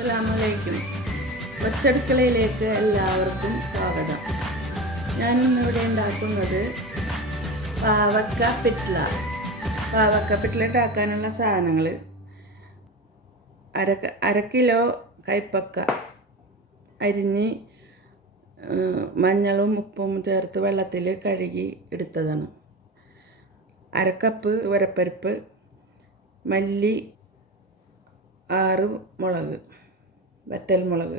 അസ്സലാമലൈക്കും. ഒറ്റടുക്കളയിലേക്ക് എല്ലാവർക്കും സ്വാഗതം. ഞാനിന്നിവിടെ ഉണ്ടാക്കുന്നത് പാവക്ക പിറ്റ്ല. പാവക്ക പിറ്റ്ല ഉണ്ടാക്കാനുള്ള സാധനങ്ങൾ: അര കിലോ കൈപ്പക്ക അരിഞ്ഞ് മഞ്ഞളും ഉപ്പും ചേർത്ത് വെള്ളത്തിൽ കഴുകി എടുത്തതാണ്. അര കപ്പ് ഉരപ്പരിപ്പ്, മല്ലി, 6 മുളക്, വറ്റൽ മുളക്,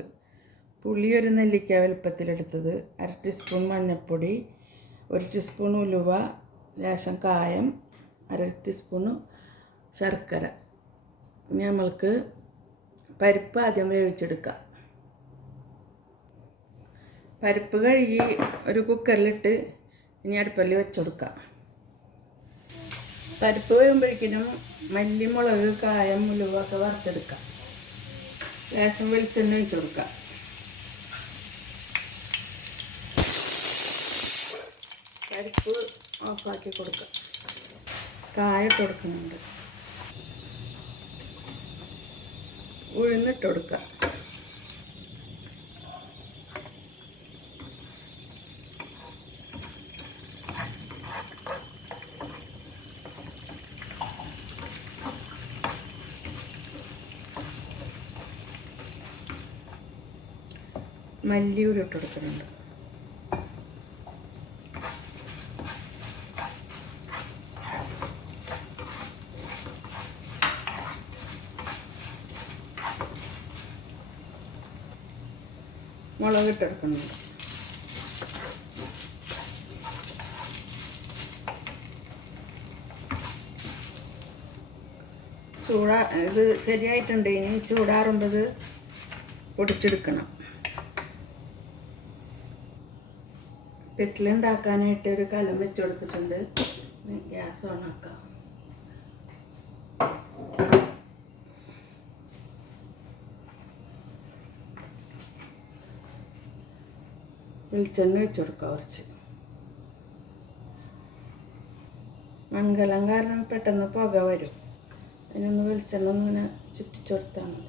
പുളി ഒരു നെല്ലിക്ക വലുപ്പത്തിലെടുത്തത്, 1/2 ടീസ്പൂൺ മഞ്ഞൾപ്പൊടി, 1 ടീസ്പൂൺ ഉലുവ, ലേശം കായം, 1/2 ടീസ്പൂൺ ശർക്കര. ഇനി നമ്മൾക്ക് പരിപ്പ് ആദ്യം വേവിച്ചെടുക്കാം. പരിപ്പ് കഴുകി ഒരു കുക്കറിലിട്ട് ഇനി അടുപ്പിൽ വെച്ചുകൊടുക്കാം. പരിപ്പ് വേകുമ്പോഴേക്കിനും മല്ലി, മുളക്, കായം, ഉലുവ ഒക്കെ വറുത്തെടുക്കാം. ലേശം വെളിച്ചെണ്ണ ഒഴിച്ച് കൊടുക്കാം. പരിപ്പ് ഓഫാക്കി കൊടുക്കാം. കായ ഇട്ട് കൊടുക്കുന്നുണ്ട്. ഉഴുന്നിട്ട് കൊടുക്കാം. മല്ലി കൂടി ഇട്ട് കൊടുക്കുന്നുണ്ട്. മുളക് ഇട്ടെടുക്കുന്നുണ്ട്. ഇത് ശരിയായിട്ടുണ്ട്. ഇനി ചൂടാറുമ്പോൾ പൊടിച്ചെടുക്കണം. പിറ്റ്ല ഉണ്ടാക്കാനായിട്ട് ഒരു കലം വെച്ച് കൊടുത്തിട്ടുണ്ട്. ഗ്യാസ് ഓണാക്കാം. വെളിച്ചെണ്ണ വെച്ച് കൊടുക്കാം കുറച്ച്. മൺകലം കാരണം പെട്ടെന്ന് പുക വരും. അതിനൊന്ന് വെളിച്ചെണ്ണ ഒന്നിങ്ങനെ ചുറ്റിച്ചെടുത്താൽ മതി.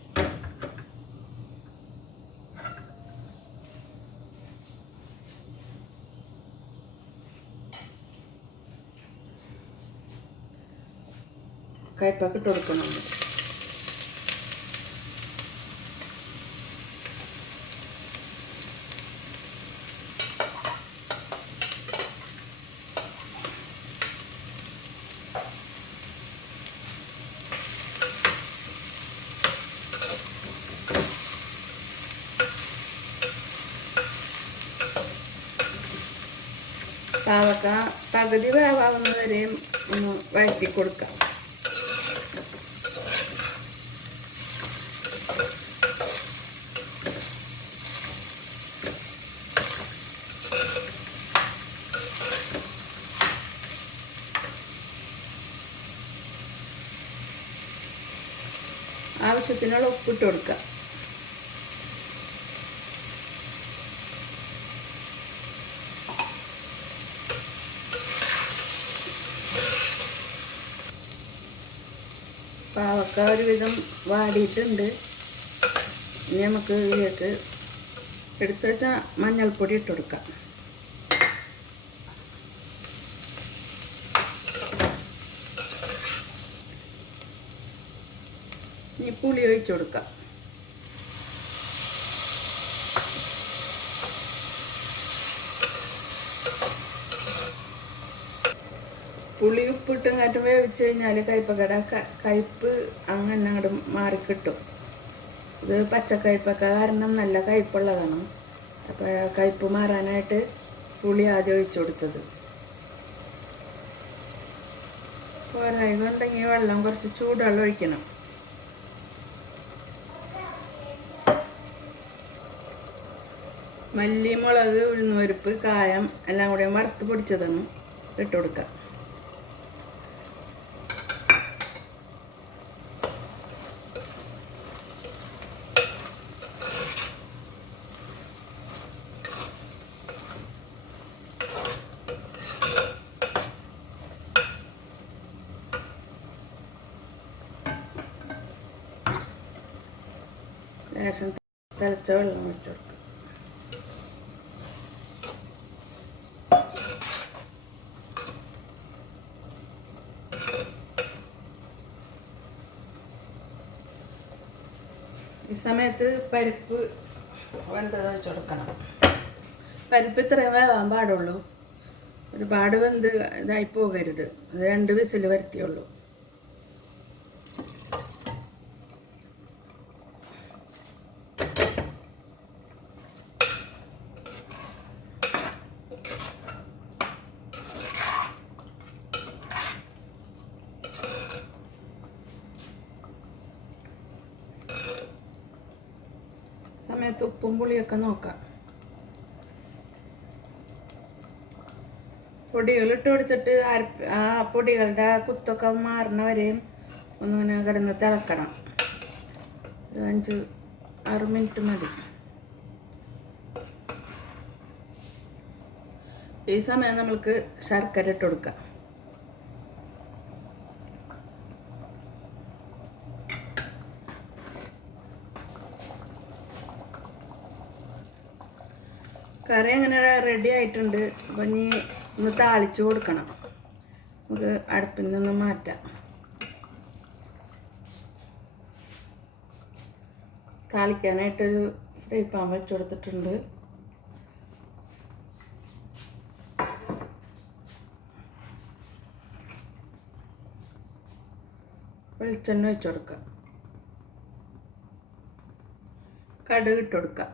കയ്പക്ക ഇട്ട് കൊടുക്കുന്നുണ്ട്. പാവക്ക പകുതി വേവാവുന്നവരെയും ഒന്ന് വഴറ്റി കൊടുക്കാം. ആവശ്യത്തിനുള്ള ഉപ്പിട്ട് കൊടുക്കുക. പാവക്ക ഒരുവിധം വാടിയിട്ടുണ്ട്. ഇനി നമുക്ക് ഇതിലേക്ക് എടുത്ത് വെച്ച മഞ്ഞൾപ്പൊടി ഇട്ട് കൊടുക്കാം. ഇനി പുളി ഒഴിച്ച് കൊടുക്കാം. പുളി ഉപ്പിട്ടും കാറ്റും വേവിച്ച് കഴിഞ്ഞാൽ കയ്പക്കട കയ്പ്പ് അങ്ങനെ അങ്ങോട്ട് മാറിക്കിട്ടും. ഇത് പച്ചക്കയ്പക്ക കാരണം നല്ല കയ്പുള്ളതാണ്. അപ്പോൾ കയ്പ്പ് മാറാനായിട്ട് പുളി ആദ്യം ഒഴിച്ചു കൊടുത്തത്. പോരായതുണ്ടെങ്കിൽ വെള്ളം കുറച്ച് ചൂടുവെള്ളം ഒഴിക്കണം. മല്ലി, മുളക്, ഉഴുന്നുപരിപ്പ്, കായം എല്ലാം കൂടെ വറുത്ത് പൊടിച്ചതാണ് ഇട്ട് കൊടുക്കുക. ലേശം തിളച്ച വെള്ളം ഒഴിച്ച് കൊടുക്കുക. ഈ സമയത്ത് പരിപ്പ് വെന്തത് ഒഴിച്ച് കൊടുക്കണം. പരിപ്പ് ഇത്രയും വേവാൻ പാടുള്ളൂ, ഒരുപാട് വെന്ത് ഇതായി പോകരുത്. അത് 2 വിസിൽ വരുത്തിയുള്ളൂ. സമയത്ത് ഉപ്പും പുളിയൊക്കെ നോക്കാം. പൊടികളിട്ട് കൊടുത്തിട്ട് ആ പൊടികളുടെ കുത്തൊക്കെ മാറുന്ന വരെയും ഒന്നിങ്ങനെ കിടന്ന് തിളക്കണം. ഒരു 5-6 മിനിറ്റ് മതി. ഈ സമയം നമ്മൾക്ക് ശർക്കര ഇട്ട് കൊടുക്കാം. കറി അങ്ങനെ റെഡി ആയിട്ടുണ്ട്. അപ്പം ഇനി ഒന്ന് താളിച്ച് കൊടുക്കണം. നമുക്ക് അടുപ്പിൽ നിന്ന് മാറ്റാം. താളിക്കാനായിട്ടൊരു ഫ്രൈ പാൻ വെച്ച് കൊടുത്തിട്ടുണ്ട്. വെളിച്ചെണ്ണ വെച്ച് കൊടുക്കാം. കടുക് ഇട്ട് കൊടുക്കാം.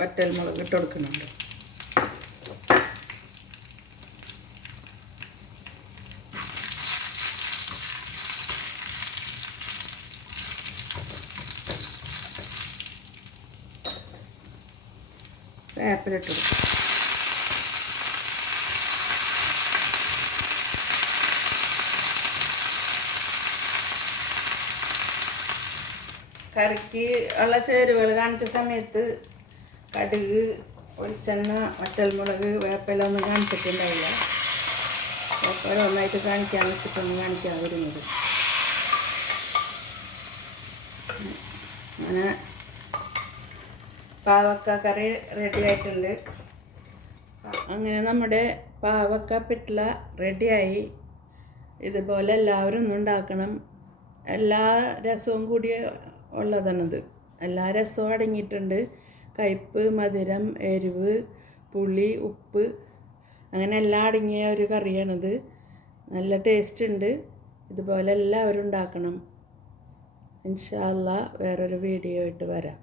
വറ്റൽമുളക് ഇട്ട് കൊടുക്കുന്നുണ്ട്. വേപ്പിലിട്ട് കൊടുക്കും. കറിക്ക് ഉള്ള ചേരുവകൾ കാണിച്ച സമയത്ത് കടുക്, വെളിച്ചെണ്ണ, വറ്റൽമുളക്, വേപ്പില ഒന്നും കാണിച്ചിട്ടുണ്ടായില്ല. വേപ്പില ഒന്നായിട്ട് കാണിക്കാൻ വെച്ചിട്ടൊന്നും കാണിക്കാൻ വരുന്നത്. അങ്ങനെ പാവക്ക കറി റെഡി ആയിട്ടുണ്ട്. അങ്ങനെ നമ്മുടെ പാവക്ക പിറ്റ്ല റെഡിയായി. ഇതുപോലെ എല്ലാവരും ഒന്നും ഉണ്ടാക്കണം. എല്ലാ രസവും കൂടി ഉള്ളതാണിത്. എല്ലാ രസവും അടങ്ങിയിട്ടുണ്ട്. കയ്പ്പ്, മധുരം, എരിവ്, പുളി, ഉപ്പ്, അങ്ങനെ എല്ലാം അടങ്ങിയ ഒരു കറിയാണിത്. നല്ല ടേസ്റ്റ് ഉണ്ട്. ഇതുപോലെ എല്ലാവരും ഉണ്ടാക്കണം. ഇൻഷാ അല്ലാഹ് വേറൊരു വീഡിയോ ആയിട്ട് വരാം.